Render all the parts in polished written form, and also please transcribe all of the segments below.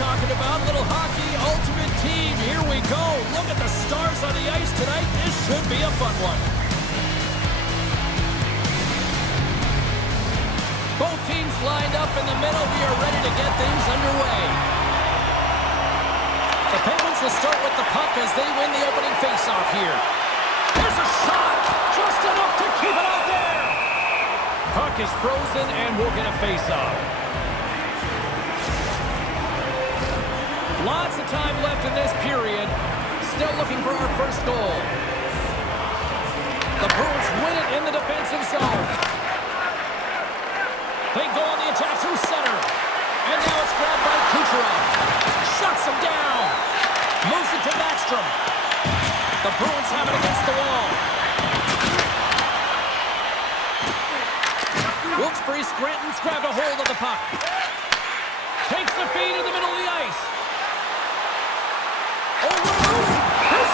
talking about. Little hockey ultimate team. Here we go. Look at the stars on the ice tonight. This should be a fun one. Both teams lined up in the middle. We are ready to get things underway. The Penguins will start with the puck as they win the opening faceoff here. There's a shot. Just enough to keep it out there. Puck is frozen and we'll get a faceoff. Lots of time left in this period. Still looking for our first goal. The Bruins win it in the defensive zone. They go on the attack through center. And now it's grabbed by Kucherov. Shuts him down. Moves it to Backstrom. The Bruins have it against the wall. Wilkes-Barre Scranton's grabbed a hold of the puck. Takes the feed in the middle of the ice. He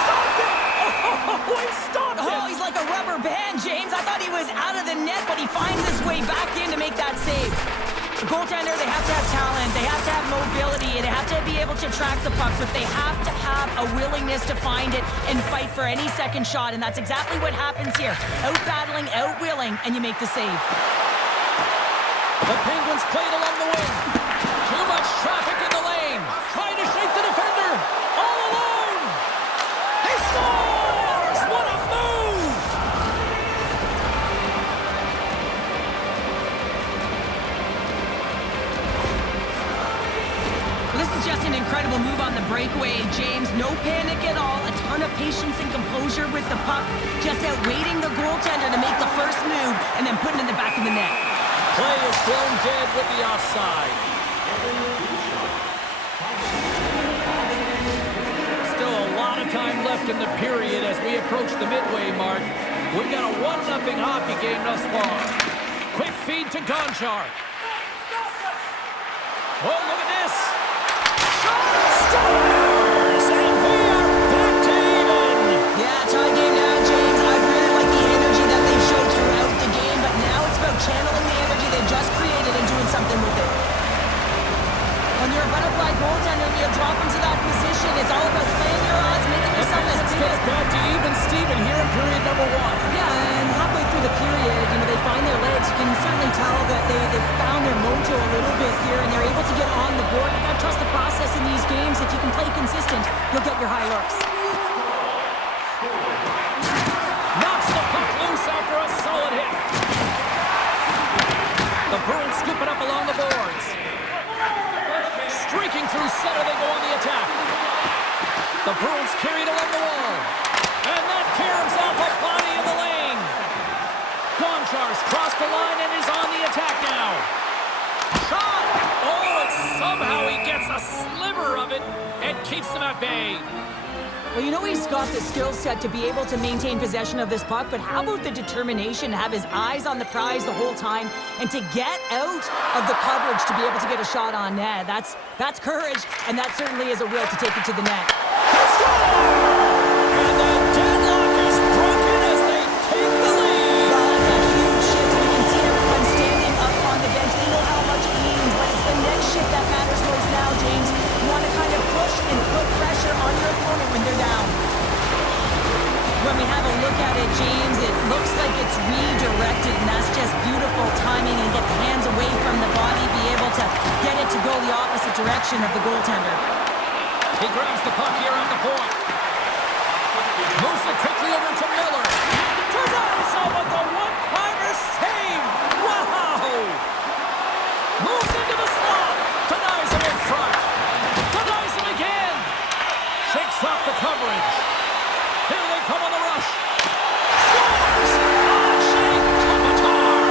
stopped it! Oh, he stopped it! Oh, he's like a rubber band, James. I thought he was out of the net, but he finds his way back in to make that save. The goaltender, they have to have talent, they have to have mobility, they have to be able to track the puck, but they have to have a willingness to find it and fight for any second shot, and that's exactly what happens here. Out-battling, out-willing, and you make the save. The Penguins played along the wing. Too much traffic in the lane. Trying to shake the defender. All alone. He scores! What a move! This is just an incredible move on the breakaway, James. No panic at all. A ton of patience and composure with the puck. Just out waiting the goaltender to make the first move and then putting it in the back of the net. Play is thrown dead with the offside. Still a lot of time left in the period as we approach the midway mark. We've got a 1-0 hockey game thus far. Quick feed to Gonchar. Oh, look at this. Scores! And we are back to even. Yeah, tie game now, James. I really like the energy that they showed throughout the game, but now it's about channeling the energy they just created and doing something with it. When you're a butterfly goaltender and you drop into that position, it's all about playing your odds, making yourself as big Gets back to even Steven here in period number 1. Yeah, and halfway through the period, they find their legs. You can certainly tell that they found their mojo a little bit here, and they're able to get on the board. You gotta trust the process in these games. If you can play consistent, you'll get your high looks. Knocks the puck loose after a solid hit. The Bruins scoop it up along the boards. Streaking through center, they go on the attack. The Bruins carried along the wall. And that caroms off a body in the lane. Gonchar's crossed the line and is on the attack now. Shot! Oh, and somehow he gets a sliver of it and keeps them at bay. Well, he's got the skill set to be able to maintain possession of this puck, but how about the determination to have his eyes on the prize the whole time and to get out of the coverage to be able to get a shot on net? That's courage, and that certainly is a will to take it to the net. And the deadlock is broken as they take the lead. Well, that's a huge shift. You can see everyone standing up on the bench. They know how much it means, but it's the next shift that matters most now, James. You want to kind of push and put pressure on your opponent when they're down. When we have a look at it, James, it looks like it's redirected, and that's just beautiful timing and get the hands away from the body, be able to get it to go the opposite direction of the goaltender. He grabs the puck here on the point. Moves it quickly over to Miller. Toniza with the one-timer save. Wow! Moves into the slot. Toniza in front. Toniza again. Shakes off the coverage. Here they come on the rush. Scores! Ajay Kopitar.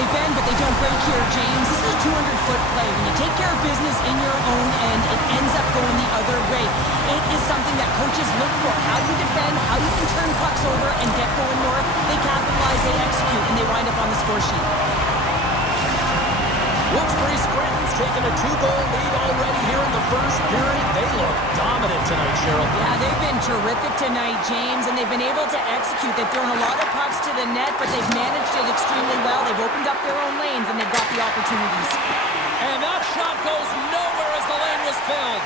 They bend, but they don't break here, James. This is a 200-foot play. When you take care of business in your own end, it ends up going the other way. It is something that coaches look for. How you defend, how you can turn pucks over and get going north. They capitalize, they execute, and they wind up on the score sheet. Wilkes-Barre Scranton's taken a 2-goal lead already here in the first period. They look dominant tonight, Cheryl. Yeah, they've been terrific tonight, James, and they've been able to execute. They've thrown a lot of pucks to the net, but they've managed it extremely well. They've opened up their own lanes, and they've got the opportunities. And that shot goes nowhere as the lane was filled.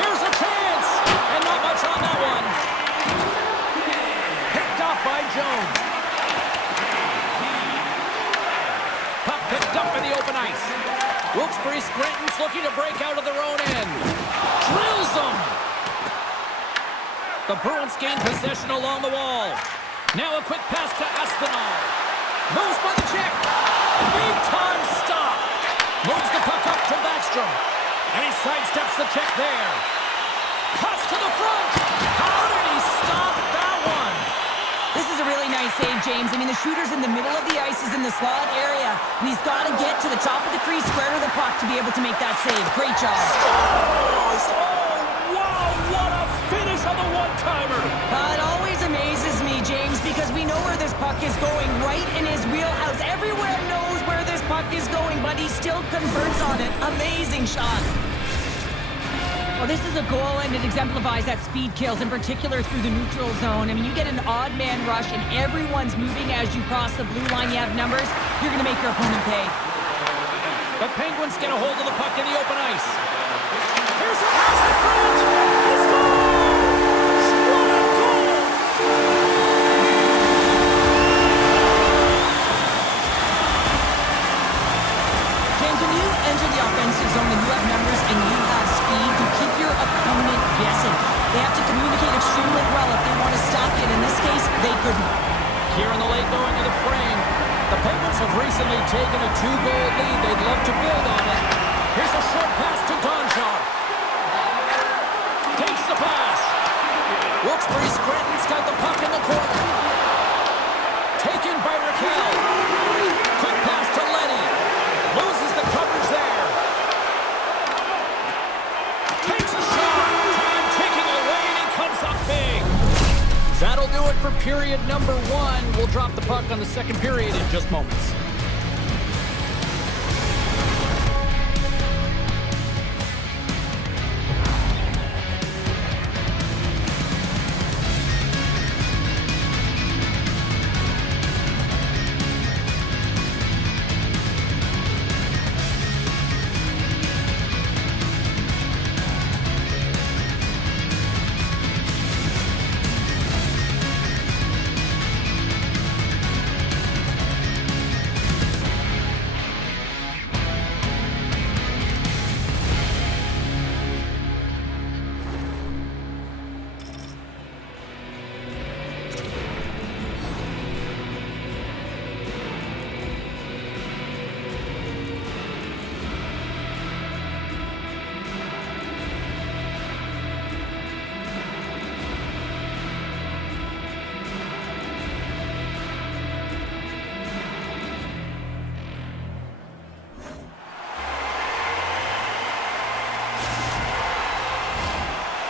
Here's a chance, and not much on that one. Picked up by Jones. Puck picked up in the open ice. Wilkes-Barre Scranton's looking to break out of their own end. Drills them! The Bruins gain possession along the wall. Now a quick pass to Aspinall. Moves by the check. Big time stop. Moves the puck up to Backstrom. And he sidesteps the check there. Cuts to the front. How did he stop that one? This is a really nice save, James. I mean, the shooter's in the middle of the ice. He's in the slot area, and he's got to get to the top of the crease, square to the puck to be able to make that save. Great job. Oh, wow, what a finish on the one-timer. It always amazes me, James, because we know where this puck is going, right in his wheelhouse. Everywhere knows where this puck is going, but he still converts on it. Amazing shot. Well, this is a goal, and it exemplifies that speed kills, in particular through the neutral zone. I mean, you get an odd man rush, and everyone's moving as you cross the blue line. You have numbers. You're going to make your opponent pay. The Penguins get a hold of the puck in the open ice. Here's a pass in front. He scores! What a goal! James, when you enter the offensive zone and you have numbers and you have speed, you keep your opponent guessing. They have to communicate extremely well if they want to stop you, and in this case, they couldn't. Here in the late going of the frame, the Penguins have recently taken a 2-goal lead. They'd love to build on it. Here's a short pass to Gonchar. Takes the pass. Wilkes-Barre Scranton's got the puck in the corner. Taken by Raquel. Quick pass to Lenny. Loses the coverage there. Takes a shot. Time ticking away, and he comes up big. That'll do it for period number 1. We'll drop the puck on the second period in just moments.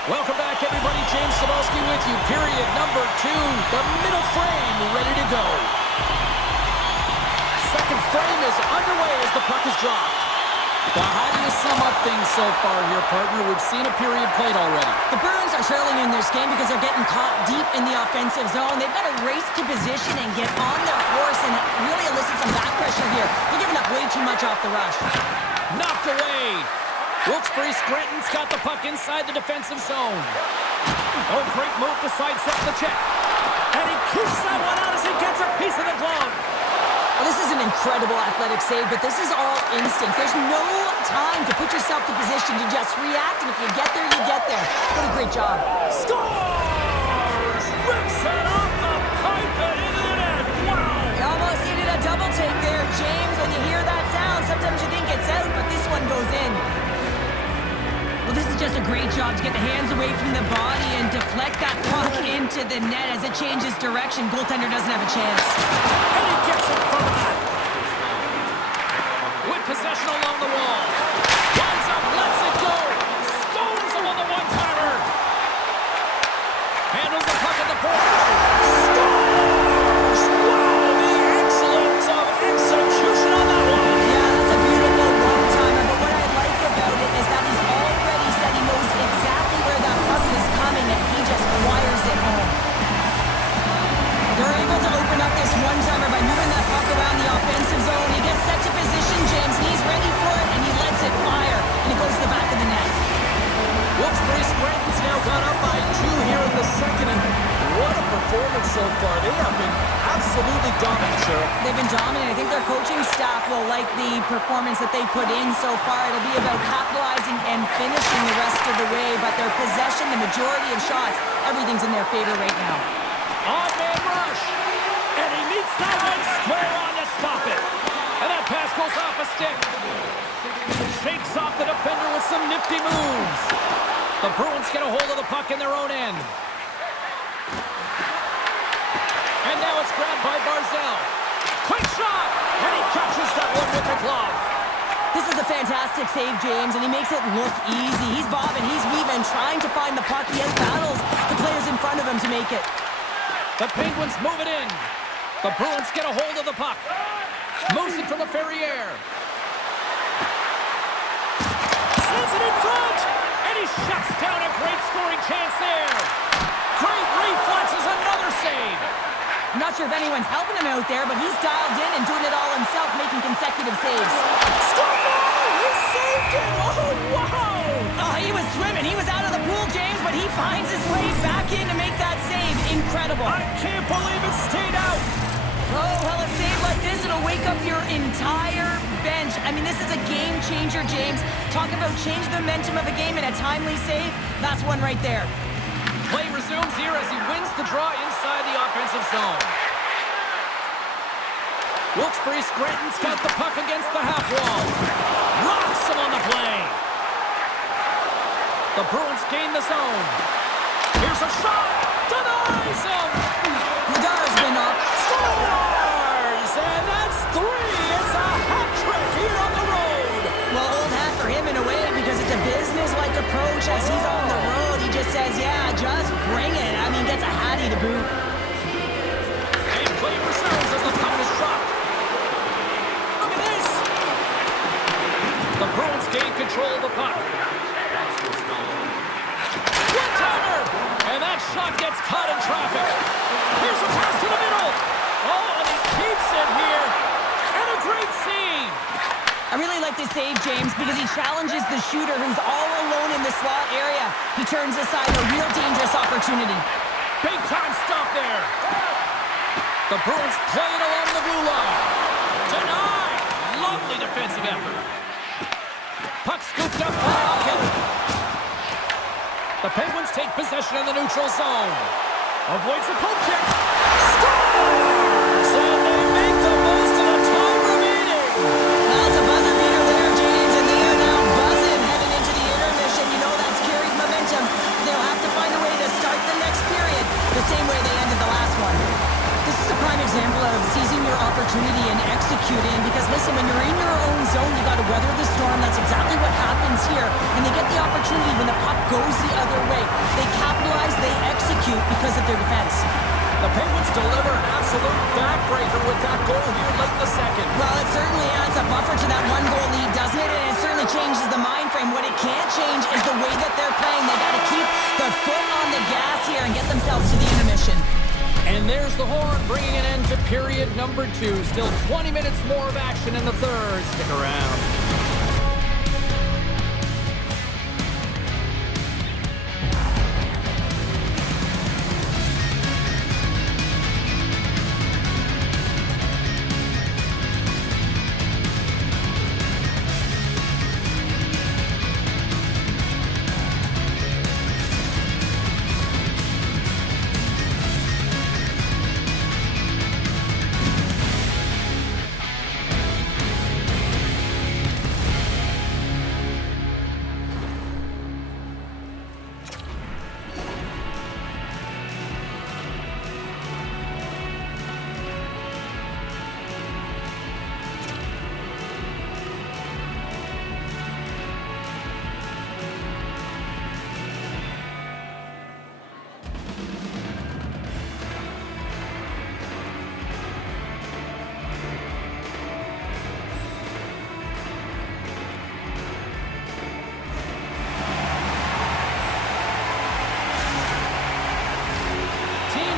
Welcome back, everybody. James Cybulski with you. Period number 2. The middle frame ready to go. Second frame is underway as the puck is dropped. Now, how do you sum up things so far here, partner? We've seen a period played already. The Bruins are trailing in this game because they're getting caught deep in the offensive zone. They've got to race to position and get on their horse and really elicit some back pressure here. They're giving up way too much off the rush. Knocked away. Wilkes-Barre Scranton's got the puck inside the defensive zone. Oh, great move to sidestep the check. And he keeps that one out as he gets a piece of the glove. Well, this is an incredible athletic save, but this is all instinct. There's no time to put yourself to position. You just react, and if you get there, you get there. What a great job. Scores! Rips it off the pipe and into the net. Wow! You almost needed a double take there, James. When you hear that sound, sometimes you think it's out, but this one goes in. Well, this is just a great job to get the hands away from the body and deflect that puck into the net. As it changes direction, goaltender doesn't have a chance. And he gets it from that. With possession along the wall. Lines up, lets it go. Stones him on the one-timer. Handles the puck at the point. Scores! Wow, the excellence of execution on that one. Yeah, that's a beautiful one-timer. But what I staff will like the performance that they put in so far. It'll be about capitalizing and finishing the rest of the way, but their possession, the majority of shots, everything's in their favor right now. On-man rush. And he meets that one square on to stop it. And that pass goes off a stick. Shakes off the defender with some nifty moves. The Bruins get a hold of the puck in their own end. And now it's grabbed by Barzal. Quick shot! And he catches that one with the glove. This is a fantastic save, James, and he makes it look easy. He's bobbing, he's weaving, trying to find the puck. He battles the players in front of him to make it. The Penguins move it in. The Bruins get a hold of the puck. Moves it to the Ferrier. Sends it in front. And he shuts down a great scoring chance there. Great reflexes, another save. I'm not sure if anyone's helping him out there, but he's dialed in and doing it all himself, making consecutive saves. Score! He saved it! Oh, wow! Oh, he was swimming. He was out of the pool, James, but he finds his way back in to make that save. Incredible. I can't believe it stayed out. Oh, well, a save like this, it'll wake up your entire bench. I mean, this is a game changer, James. Talk about change the momentum of a game in a timely save. That's one right there. Play resumes here as he wins the draw inside the offensive zone. Wilkes-Barre Scranton's got the puck against the half wall. Rocks him on the play. The Bruins gain the zone. Here's a shot. Denies him. Ladar's been up. Scores! And that's three. It's a hat trick here on the road. Well, old hat for him in a way because it's a business-like approach as he's on the road. He just says, yeah, just bring it. I mean, gets a hattie to boot. And play resumes as the puck is dropped. Look at this. The Bruins gain control of the puck. One-timer! And that shot gets caught in traffic. Here's a pass to the middle. Oh, and he keeps it here. And a great save. I really like this save, James, because he challenges the shooter who's all alone in the slot area. He turns aside a real dangerous opportunity. Big time stop there. The Bruins play it along the blue line. Denied. Lovely defensive effort. Puck scooped up by O'Kelly. The Penguins take possession in the neutral zone. Avoids the poke check. Scores! And they make the most of the time remaining. That's a buzzer beater there, James, and they are now buzzing heading into the intermission. You know that's carried momentum. They'll have to find a way to start the next period the same way they ended the last one. This is a prime example of seizing your opportunity and executing because, listen, when you're in your own zone, you got to weather the storm. That's exactly what happens here. And they get the opportunity when the puck goes the other way. They capitalize, they execute because of their defense. The Penguins deliver an absolute backbreaker with that goal here late in the second. Well, it certainly adds a buffer to that one-goal lead, doesn't it? And it certainly changes the mind frame. What it can't change is the way that they're playing. They got to keep the foot on the gas here and get themselves to the intermission. And there's the horn, bringing an end to period number 2. Still 20 minutes more of action in the third. Stick around.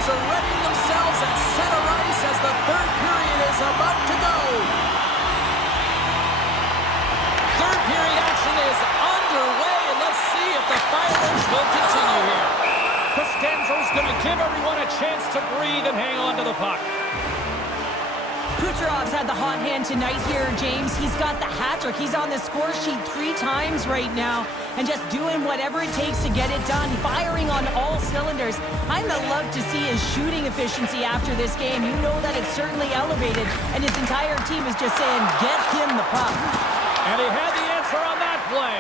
Are readying themselves at center ice as the third period is about to go. Third period action is underway, and let's see if the fireworks will continue here. Costanzo's going to give everyone a chance to breathe and hang on to the puck. Kucherov Kucherov's had the hot hand tonight here, James. He's got the hat trick. He's on the score sheet 3 times right now and just doing whatever it takes to get it done, firing on all cylinders. I'd love to see his shooting efficiency after this game. You know that it's certainly elevated, and his entire team is just saying, get him the puck. And he had the answer on that play.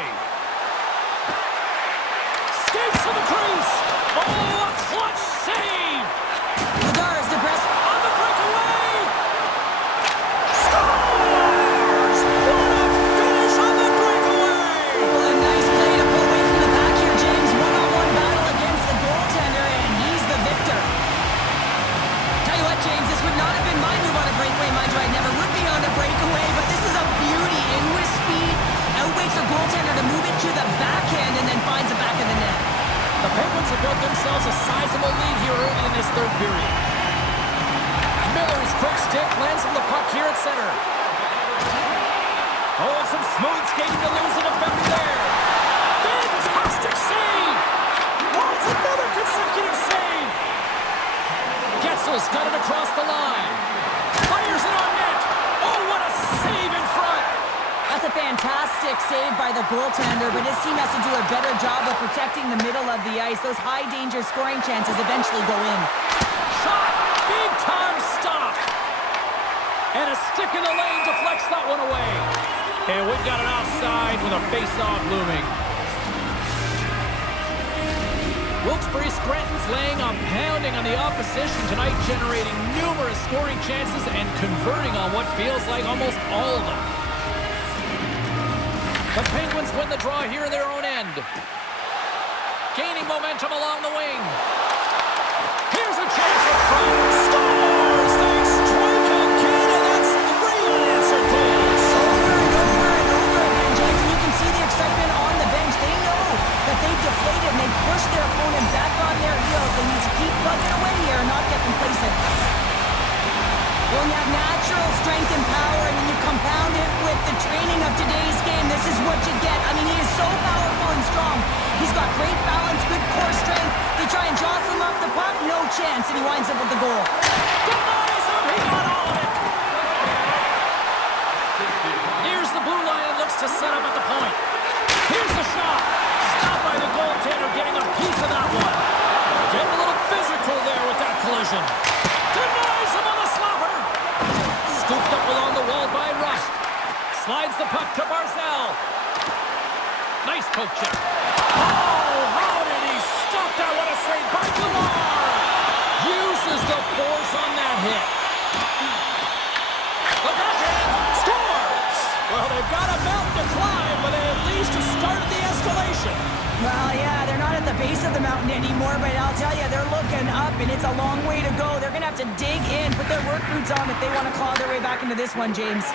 Skates to the crease. Oh, a clutch save. Bedard's the press. On the breakaway. Scores! What a finish on the breakaway. Well, a nice play to pull away from the back here, James. One-on-one battle against the goaltender, and he's the victor. Tell you what, James, this would not have been my move on a breakaway. Mind you, I never would be on a breakaway, but this is a beauty. In with speed, outweighs the goaltender to move it to the backhand and then finds the back of the net. The Penguins have built themselves a sizable lead here early in this third period. Miller's quick stick lands him the puck here at center. Oh, and some smooth skating to lose a defender there. Fantastic save! Oh, it's another consecutive save! Getzel's got it across the line. Fires it on net. Oh, what a save in front! That's a fantastic save by the goaltender, but his team has to do a better job of protecting the middle of the ice. Those high-danger scoring chances eventually go in. Shot! Big time stop! And a stick in the lane deflects that one away. And we've got an offside with a face-off looming. Wilkes-Barre Scranton's laying a pounding on the opposition tonight, generating numerous scoring chances and converting on what feels like almost all of them. The Penguins win the draw here in their own end. Gaining momentum along the wing. Here's a chance up front. Scores! They strike again, and that's 3 unanswered goals. Over and over and over again, James. You can see the excitement on the bench. They know that they've deflated and they've pushed their opponent back on their heels. They need to keep plugging away here and not get complacent. When you have natural strength and power and then you compound it with the training of today's game, this is what you get. I mean, he is so powerful and strong. He's got great balance, good core strength. They try and jostle him off the puck, no chance, and he winds up with the goal. Denies him, he got all of it. Here's the blue line, looks to set up at the point. Here's the shot. Stopped by the goaltender, getting a piece of that one. Getting a little physical there with that collision. Denies him on the slapper. Scooped up along the wall by Rust. Slides the puck to Barzal. Nice poke check. Oh, how did he stop that? What a save by Goular. Uses the force on that hit. The backhand scores. Well, they've got a mountain to climb, but they at least have started the escalation. Well, yeah, they're not at the base of the mountain anymore, but I'll tell you, they're looking up, and it's a long way to go. They're going to have to dig in, put their work boots on if they want to claw their way back into this one, James.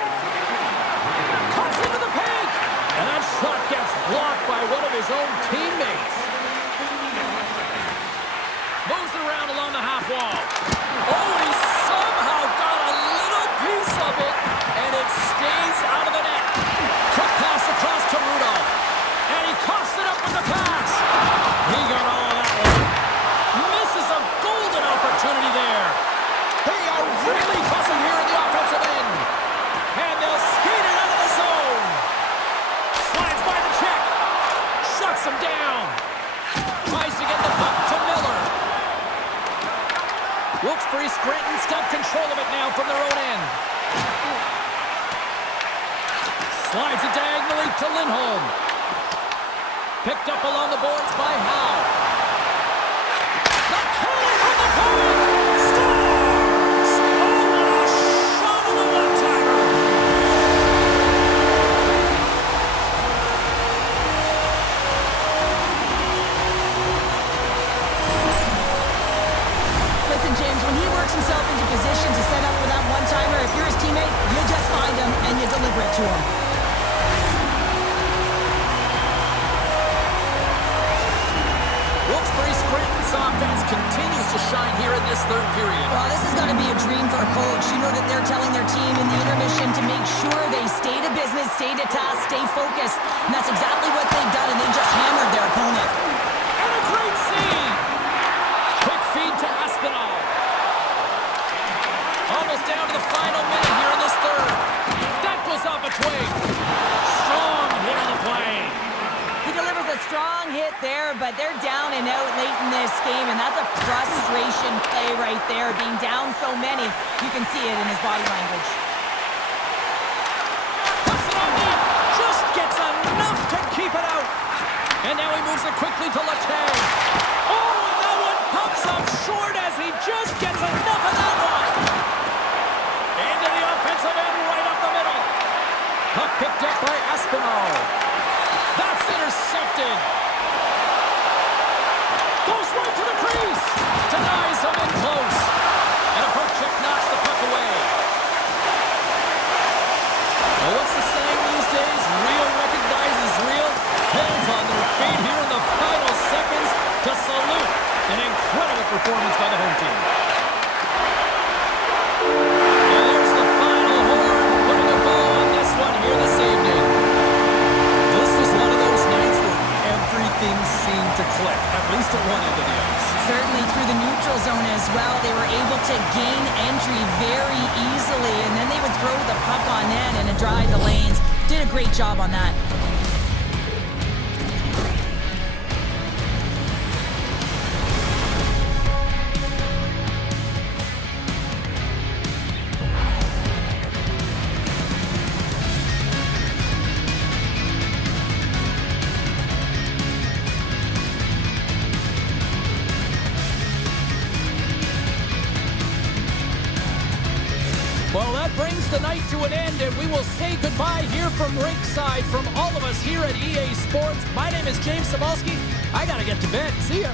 Cuts into the paint, and that shot gets blocked by one of his own teammates. Moves it around along the half wall. Oh, he somehow got a little piece of it, and it stays out of the net. Quick pass across to Rudolph, and he coughs it up with the pass. He got all of that one. Misses a golden opportunity there. They are really buzzing here in the offensive end. And they'll skate it out of the zone. Slides by the check. Shuts him down. Tries to get the puck to Miller. Wilkes-Barre Scranton's got control of it now from their own end. Slides it diagonally to Lindholm. Picked up along the boards by Howe. The cannon from the point! Scores! Oh, what a shot on the one-timer! Listen, James, when he works himself into position to set up for that one-timer, if you're his teammate, you just find him and you deliver it to him. Wilkes-Barre Scranton's offense continues to shine here in this third period. Well, this is going to be a dream for a coach. You know that they're telling their team in the intermission to make sure they stay to business, stay to task, stay focused. And that's exactly what they've done, and they just hammered their opponent. And a great save! Quick feed to Aspinall. Almost down to the final minute here in the right there, but they're down and out late in this game, and that's a frustration play right there. Being down so many, you can see it in his body language. Puts it on deep. Just gets enough to keep it out. And now he moves it quickly to Latte. Oh, and that one pops up short as he just gets enough of that one. Into the offensive end, right up the middle. Puck picked up by Espinal. That's intercepted. Goes right to the crease. Denies him in close. And a poke check knocks the puck away. Well, what's the saying these days? Real recognizes real. Fans on their feet here in the final seconds to salute an incredible performance by the home team. And there's the final horn, putting a bow on this one here this evening. This was one of those nights where everything seemed to click, at least at one end of the ice. Certainly through the neutral zone as well. They were able to gain entry very easily, and then they would throw the puck on net and drive the lanes. Did a great job on that. Well, that brings the night to an end, and we will say goodbye here from Rinkside. From all of us here at EA Sports, my name is James Cybulski. I gotta get to bed. See ya.